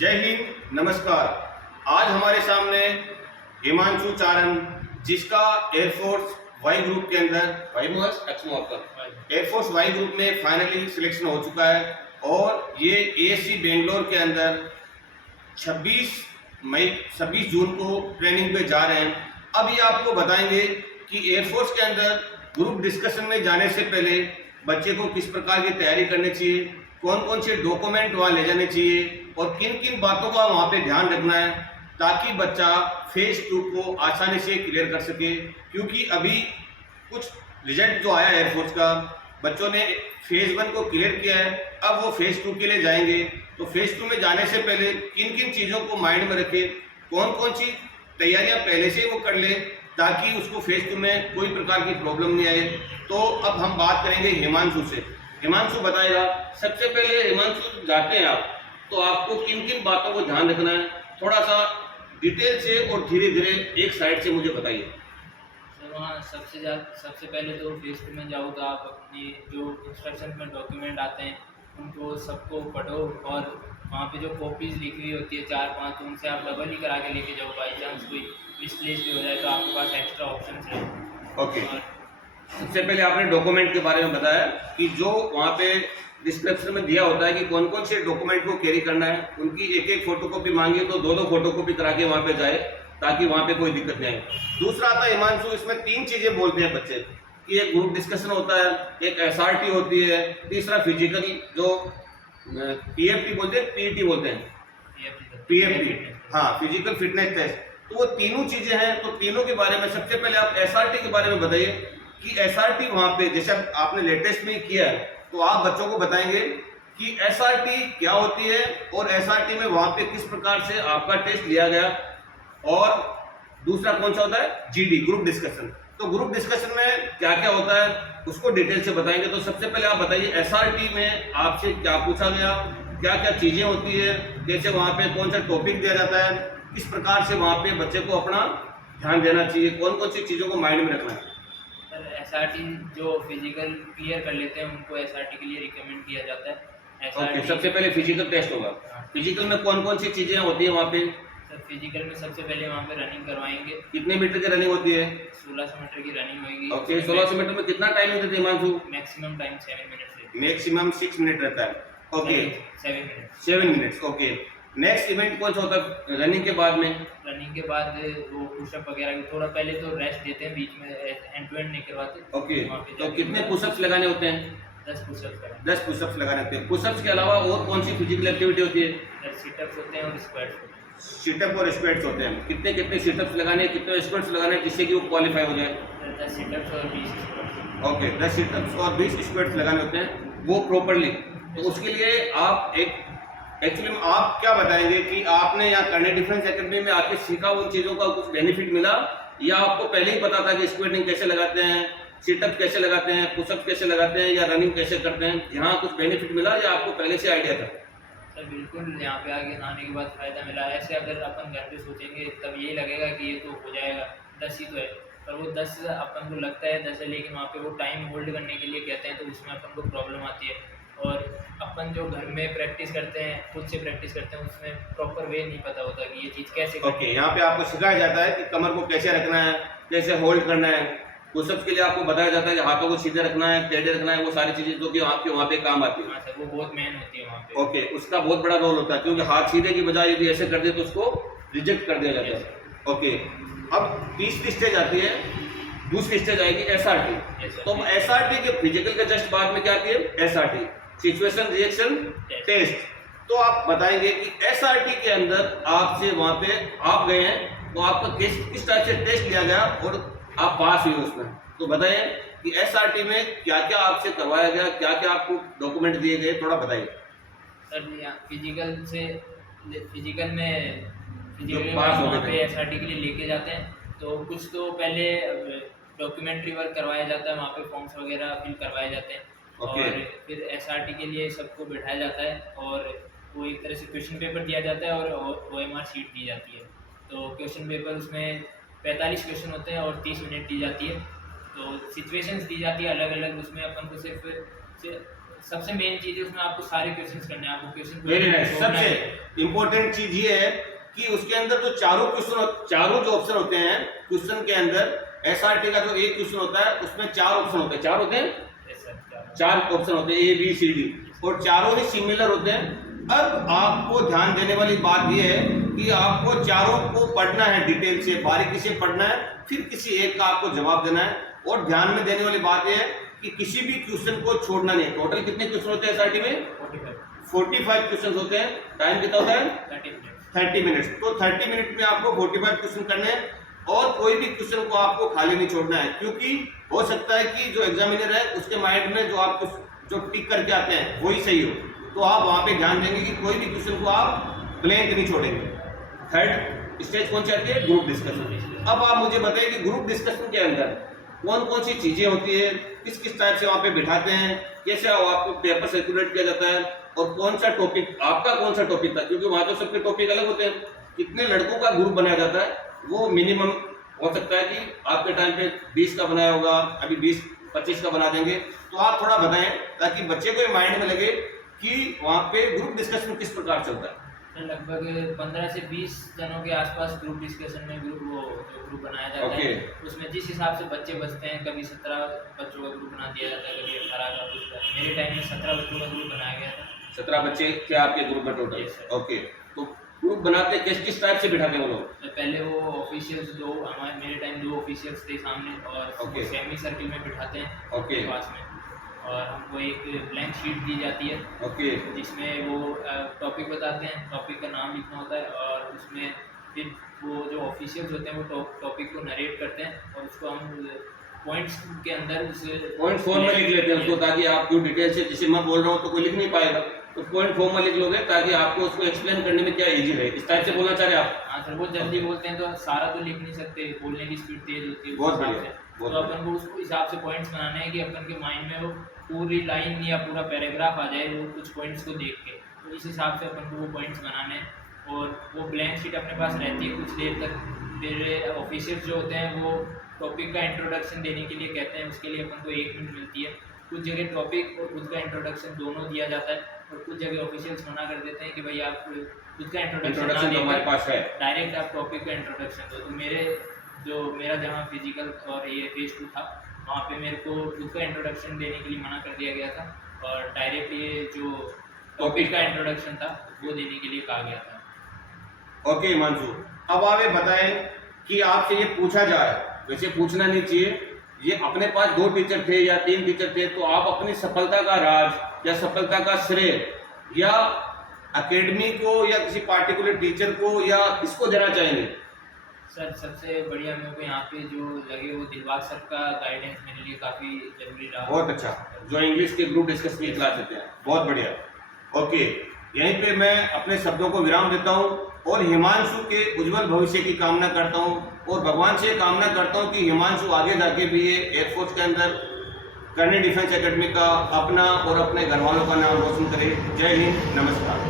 जय हिंद, नमस्कार। आज हमारे सामने हिमांशु चारण, जिसका एयरफोर्स वाई ग्रुप के अंदर एयरफोर्स वाई ग्रुप में फाइनली सिलेक्शन हो चुका है और ये एएससी बेंगलोर के अंदर 26 जून को ट्रेनिंग पे जा रहे हैं। अब ये आपको बताएंगे कि एयरफोर्स के अंदर ग्रुप डिस्कशन में जाने से पहले बच्चे को किस प्रकार की तैयारी करनी चाहिए, कौन कौन से डॉक्यूमेंट वहाँ ले जाने चाहिए और किन किन बातों का वहाँ पे ध्यान रखना है ताकि बच्चा फेज 2 को आसानी से क्लियर कर सके। क्योंकि अभी कुछ रिजल्ट जो आया एयरफोर्स का, बच्चों ने फेज 1 को क्लियर किया है, अब वो फेज 2 के लिए जाएंगे। तो फेज 2 में जाने से पहले किन किन चीज़ों को माइंड में रखे, कौन कौन सी तैयारियां पहले से वो कर ले ताकि उसको फेज 2 में कोई प्रकार की प्रॉब्लम नहीं आए। तो अब हम बात करेंगे हिमांशु से। हिमांशु बताएगा। सबसे पहले हिमांशु, जाते हैं आप तो आपको किन किन बातों को ध्यान रखना है, थोड़ा सा डिटेल से और धीरे धीरे एक साइड से मुझे बताइए। सर वहाँ सबसे पहले तो फेज 2 में जाओ तो आप अपनी जो इंस्ट्रक्शन में डॉक्यूमेंट आते हैं उनको सबको पढ़ो और वहाँ पे जो कॉपीज़ लिखी हुई होती है 4-5, तो उनसे आप डबल ही करा के लेके जाओ। बाई चांस कोई मिसप्लेस भी हो जाए तो आपके पास एक्स्ट्रा ऑप्शन है। ओके, सबसे पहले आपने डॉक्यूमेंट के बारे में बताया कि जो वहाँ पे डिस्क्रिप्शन में दिया होता है कि कौन कौन से डॉक्यूमेंट को कैरी करना है, उनकी एक एक फोटोकॉपी मांगी तो दो फोटोकॉपी करा के वहाँ पे जाए ताकि वहाँ पे कोई दिक्कत नहीं आए। दूसरा आता है हिमांशु, इसमें 3 चीजें बोलते हैं बच्चे कि एक ग्रुप डिस्कशन होता है, एक एसआरटी होती है, तीसरा फिजिकल जो पीएफटी बोलते हैं, पीईटी बोलते हैं, पीएफटी, हाँ, फिजिकल फिटनेस टेस्ट। तो वो तीनों चीजें हैं। तो तीनों के बारे में सबसे पहले आप एसआरटी के बारे में बताइए कि एसआरटी वहाँ पे जैसे आपने लेटेस्ट में किया है तो आप बच्चों को बताएंगे कि एसआरटी क्या होती है और एसआरटी में वहाँ पे किस प्रकार से आपका टेस्ट लिया गया, और दूसरा कौन सा होता है, जीडी, ग्रुप डिस्कशन। तो ग्रुप डिस्कशन में क्या क्या होता है उसको डिटेल से बताएंगे। तो सबसे पहले आप बताइए एसआरटी में आपसे क्या पूछा गया, क्या क्या चीजें होती है, जैसे वहाँ पे कौन सा टॉपिक दिया जाता है, किस प्रकार से वहाँ पे बच्चे को अपना ध्यान देना चाहिए, कौन कौन सी चीजों को माइंड में रखना है। सर एसआरटी जो फिजिकल क्लियर कर लेते हैं उनको एसआरटी के लिए रिकमेंड किया जाता है। ओके, सबसे पहले फिजिकल टेस्ट होगा। फिजिकल में कौन कौन सी चीजें होती है वहाँ पे? सर फिजिकल में सबसे पहले वहाँ पे रनिंग करवाएंगे। कितने मीटर की रनिंग होती है? 1600 मीटर की रनिंग होगी। ओके, 1600 मीटर में कितना टाइम होता है हिमांशु? मैक्सिमम टाइम 7 मिनट से मैक्सिमम 6 मिनट रहता है। Okay, 7 minutes. Okay, next event कौन सा होता है रनिंग के बाद में? रनिंग के बाद वो पुशअप वगैरह थोड़ा पहले तो रेस्ट देते हैं, बीच में एंड टू एंड नहीं करवाते। ओके, तो कितने पुशअप्स लगाने होते हैं? 10 पुशअप्स करें। 10 पुशअप्स लगाने होते हैं। पुशअप्स के अलावा और कौन सी फिजिकल एक्टिविटी होती है? सिटअप्स होते हैं और स्क्वाट्स होते हैं। सिटअप और स्क्वाट्स होते हैं। कितने कितने सिटअप्स लगाने हैं, कितने स्क्वाट्स लगाने हैं जिससे कि वो क्वालिफाई हो जाए? 10 सिटअप्स और 20 स्क्वाट्स। ओके, 10 सिटअप्स और 20 स्क्वाट्स लगाने होते हैं वो प्रॉपरली। तो उसके लिए आप एक्चुअली में आप क्या बताएंगे कि आपने यहाँ करने डिफेंस एकेडमी में आके सीखा, उन चीज़ों का कुछ बेनिफिट मिला, या आपको पहले ही पता था कि स्क्वाटिंग कैसे लगाते हैं, सिटअप कैसे लगाते हैं, पुशअप कैसे लगाते हैं, या रनिंग कैसे करते हैं, यहाँ कुछ बेनिफिट मिला या आपको पहले से आइडिया था? सर बिल्कुल, यहाँ पे आने के बाद फ़ायदा मिला। ऐसे अगर अपन घर पे सोचेंगे तब यही लगेगा कि ये तो हो जाएगा, 10 ही तो है, पर वो 10 अपन को लगता है 10 है, लेकिन वहाँ पे वो टाइम होल्ड करने के लिए कहते हैं तो उसमें अपन को प्रॉब्लम आती है। और अपन जो घर में प्रैक्टिस करते हैं, खुद से प्रैक्टिस करते हैं, उसमें प्रॉपर वे नहीं पता होता कि ये चीज़ कैसे करनी है। ओके, यहाँ पे आपको सिखाया जाता है कि कमर को कैसे रखना है, कैसे होल्ड करना है। पुशअप्स के लिए आपको बताया जाता है कि हाथों को सीधे रखना है, टेढ़े रखना है, वो सारी चीजें जो कि आपके वहाँ पे काम आती है। हाँ सर, वो बहुत मेन होती है वहाँ पे। ओके, उसका बहुत बड़ा रोल होता है क्योंकि हाथ सीधे की बजाय यदि ऐसे कर दे तो उसको रिजेक्ट कर दिया जाता है। ओके, अब तीसरी स्टेज आती है, दूसरी स्टेज आएगी एसआरटी। तो एसआरटी के फिजिकल के जस्ट बाद में क्या आती है? SRT, situation reaction test. तो आप बताएंगे कि एसआरटी के अंदर आपसे वहाँ पे आप गए हैं तो आपका किस टाइप से टेस्ट लिया गया और आप पास हुए उसमें। तो बताइए कि एसआरटी में क्या क्या आपसे करवाया गया, क्या क्या आपको डॉक्यूमेंट दिए गए, थोड़ा बताइए। सर फिजिकल में पास हो गए थे एसआरटी के लिए लेके जाते हैं तो कुछ तो पहले डॉक्यूमेंट्री वर्क करवाया जाता है, वहाँ पे फॉर्म्स वगैरह फिल करवाए जाते हैं। ओके। और फिर एसआरटी के लिए सबको बिठाया जाता है और वो एक तरह से क्वेश्चन पेपर दिया जाता है और OMR शीट दी जाती है। तो क्वेश्चन पेपर उसमें 45 क्वेश्चन होते हैं और 30 मिनट दी जाती है। तो सिचुएशंस दी जाती है अलग अलग, उसमें अपन को सिर्फ सबसे मेन चीज़ है उसमें आपको सारे क्वेश्चंस करने हैं। आपको क्वेश्चन वेरी नाइस। इम्पोर्टेंट चीज ये है कि उसके अंदर जो चारों जो ऑप्शन होते हैं क्वेश्चन के अंदर, एसआरटी का जो एक क्वेश्चन होता है उसमें 4 ऑप्शन होते हैं, 4 होते हैं, यस सर। 4 ऑप्शन होते हैं, ए बी सी डी, और चारों ही सिमिलर होते हैं। अब आपको ध्यान देने वाली बात यह है कि आपको चारों को पढ़ना है, डिटेल से बारीकी से पढ़ना है, फिर किसी एक का आपको जवाब देना है। और ध्यान में देने वाली बात यह है कि किसी भी क्वेश्चन को छोड़ना नहीं है। टोटल कितने क्वेश्चन होते हैं एसआरटी में? 45 क्वेश्चन होते हैं। टाइम कितना होता है? 30 मिनट्स। तो 30 मिनट में आपको 45 क्वेश्चन करने हैं और कोई भी क्वेश्चन को आपको खाली नहीं छोड़ना है, क्योंकि हो सकता है कि जो एग्जामिनर है उसके माइंड में जो आपको जो टिक करके आते हैं वही सही हो, तो आप वहां पे ध्यान देंगे कि कोई भी क्वेश्चन को आप ब्लैंक नहीं छोड़ेंगे। थर्ड स्टेज कौन सी आती है? Group discussion. अब आप मुझे बताइए कि ग्रुप डिस्कशन के अंदर कौन कौन सी चीजें होती है, किस किस टाइप से वहां पे बिठाते हैं, कैसे आपको पेपर सर्कुलेट किया जाता है, और कौन सा टॉपिक आपका कौन सा टॉपिक था, क्योंकि वहां तो सबके टॉपिक अलग होते हैं। कितने लड़कों का ग्रुप बनाया जाता है वो मिनिमम हो सकता है कि आपके टाइम पे 20 का बनाया होगा, अभी 20-25 का बना देंगे। तो आप थोड़ा बताएं ताकि बच्चे को माइंड में लगे कि वहाँ पे ग्रुप डिस्कशन किस प्रकार चलता है। लगभग 15 से 20 जनों के आसपास ग्रुप डिस्कशन में ग्रुप बनाया जाता है। उसमें जिस हिसाब से बच्चे बचते हैं, कभी 17 बच्चों का ग्रुप बना दिया जाता है, कभी 18 का ग्रुप। मेरे टाइम में 17 बच्चों का ग्रुप बनाया गया था। 17 बच्चे क्या आपके ग्रुप में टोटल? ओके, तो ग्रुप बनाते किस टाइप से बिठाते हैं वो लोग? पहले वो ऑफिशियल्स मेरे टाइम 2 ऑफिशियल्स थे सामने, और सेमी सर्किल में बिठाते हैं पास में, और हमको एक ब्लैंक शीट दी जाती है जिसमें वो टॉपिक बताते हैं, टॉपिक का नाम लिखना होता है, और उसमें फिर वो जो ऑफिशियल्स होते हैं वो टॉपिक को नरेट करते हैं, और उसको हम पॉइंट्स के अंदर पॉइंट फॉर्म में लिख लेते हैं उसको, ताकि आप जो डिटेल से, जैसे मैं बोल रहा हूँ तो कोई लिख नहीं पाएगा, तो पॉइंट फॉर्म में लिख लोगे ताकि आपको उसको एक्सप्लेन करने में क्या इजी रहे। इस टाइप से बोलना चाह रहे आप? हाँ सर, बहुत जल्दी बोलते हैं तो सारा तो लिख नहीं सकते, बोलने की स्पीड तेज होती है। बहुत बढ़िया। तो अपन को उस हिसाब से पॉइंट्स बनाने हैं कि अपन के माइंड में वो पूरी लाइन या पूरा पैराग्राफ आ जाए वो कुछ पॉइंट्स को देख के। तो इस हिसाब से अपन को वो पॉइंट्स बनाने हैं, और वो ब्लैंक शीट अपने पास रहती है कुछ देर तक। फिर ऑफिसर्स जो होते हैं वो टॉपिक का इंट्रोडक्शन देने के लिए कहते हैं, उसके लिए अपन को 1 मिनट मिलती है। कुछ जगह टॉपिक और खुद का इंट्रोडक्शन दोनों दिया जाता है, और कुछ जगह ऑफिशियल्स मना कर देते हैं कि भाई आप खुद का इंट्रोडक्शन तो हमारे पास है, डायरेक्ट आप टॉपिक का इंट्रोडक्शन दो। तो मेरा जहाँ फिजिकल और ये फेज 2 था, वहाँ पे मेरे को खुद का इंट्रोडक्शन देने के लिए मना कर दिया गया था, और डायरेक्ट ये जो टॉपिक का इंट्रोडक्शन था वो देने के लिए कहा गया था। ओके हिमांशु, अब आप ये बताएं कि आपसे ये पूछा जाए, वैसे पूछना नहीं चाहिए, ये अपने पास 2 टीचर थे या 3 टीचर थे, तो आप अपनी सफलता का राज या सफलता का श्रेय या एकेडमी को या किसी पार्टिकुलर टीचर को या किसको देना चाहेंगे? सर सबसे बढ़िया मेरे को यहाँ पे जो लगे वो दिलबाग सर का गाइडेंस मेरे लिए काफ़ी जरूरी रहा। बहुत अच्छा, जो इंग्लिश के ग्रुप डिस्कस की क्लास देते हैं, बहुत बढ़िया। ओके, यहीं पे मैं अपने शब्दों को विराम देता हूँ और हिमांशु के उज्जवल भविष्य की कामना करता हूँ, और भगवान से कामना करता हूँ कि हिमांशु आगे जाके भी ये एयरफोर्स के अंदर कर्नल डिफेंस एकेडमी का अपना और अपने घर वालों का नाम रोशन करे। जय हिंद, नमस्कार।